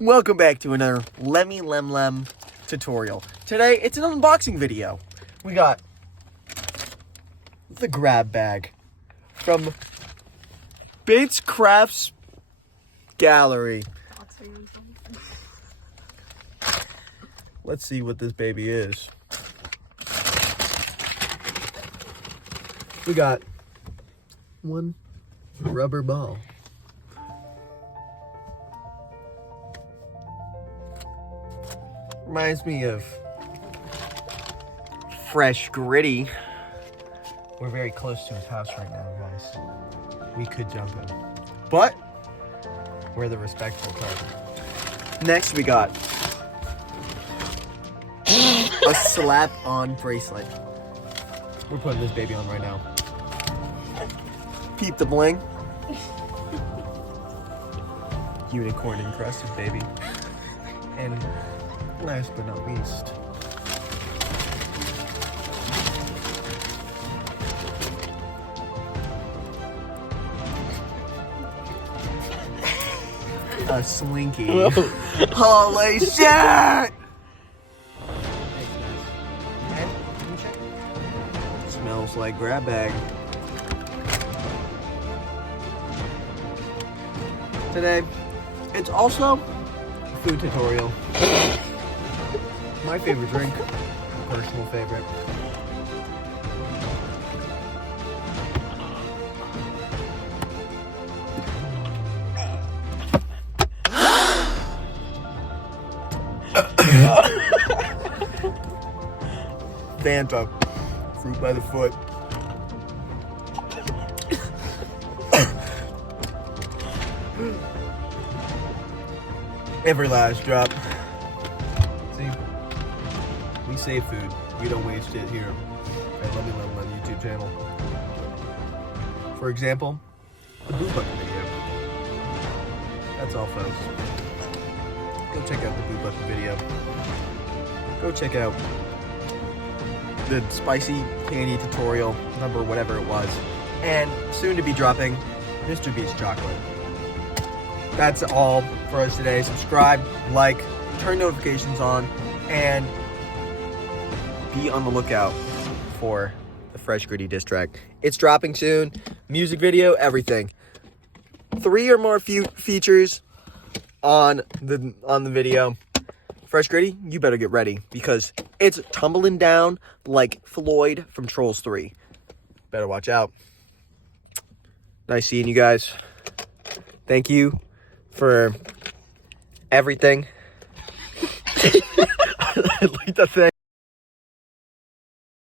Welcome back to another Lemmy Lem Lem tutorial. Today, it's an unboxing video. We got the grab bag from Bates Crafts Gallery. Let's see what this baby is. We got one rubber ball. Reminds me of Fresh Gritty. We're very close to his house right now, guys. We could jump in, but we're the respectful type. Next, we got a slap-on bracelet. We're putting this baby on right now. Peep the bling. Unicorn encrusted baby. And last but not least, a slinky. Holy shit! Smells like grab bag. Today, it's also a food tutorial. My favorite drink, personal favorite. Fanta, fruit by the foot. Every last drop. See, we save food. We don't waste it here at Lemmy Lem Lem YouTube channel. For example, the Boo Bucket video. That's all, folks. Go check out the Boo Bucket video. Go check out the spicy candy tutorial number whatever it was, and soon to be dropping Mr. Beast chocolate. That's all for us today. Subscribe, like, turn notifications on, and be on the lookout for the Fresh Gritty diss track. It's dropping soon. Music video, everything. 3 or more features on the video. Fresh Gritty, you better get ready because it's tumbling down like Floyd from Trolls 3. Better watch out. Nice seeing you guys. Thank you for everything. I'd like to thank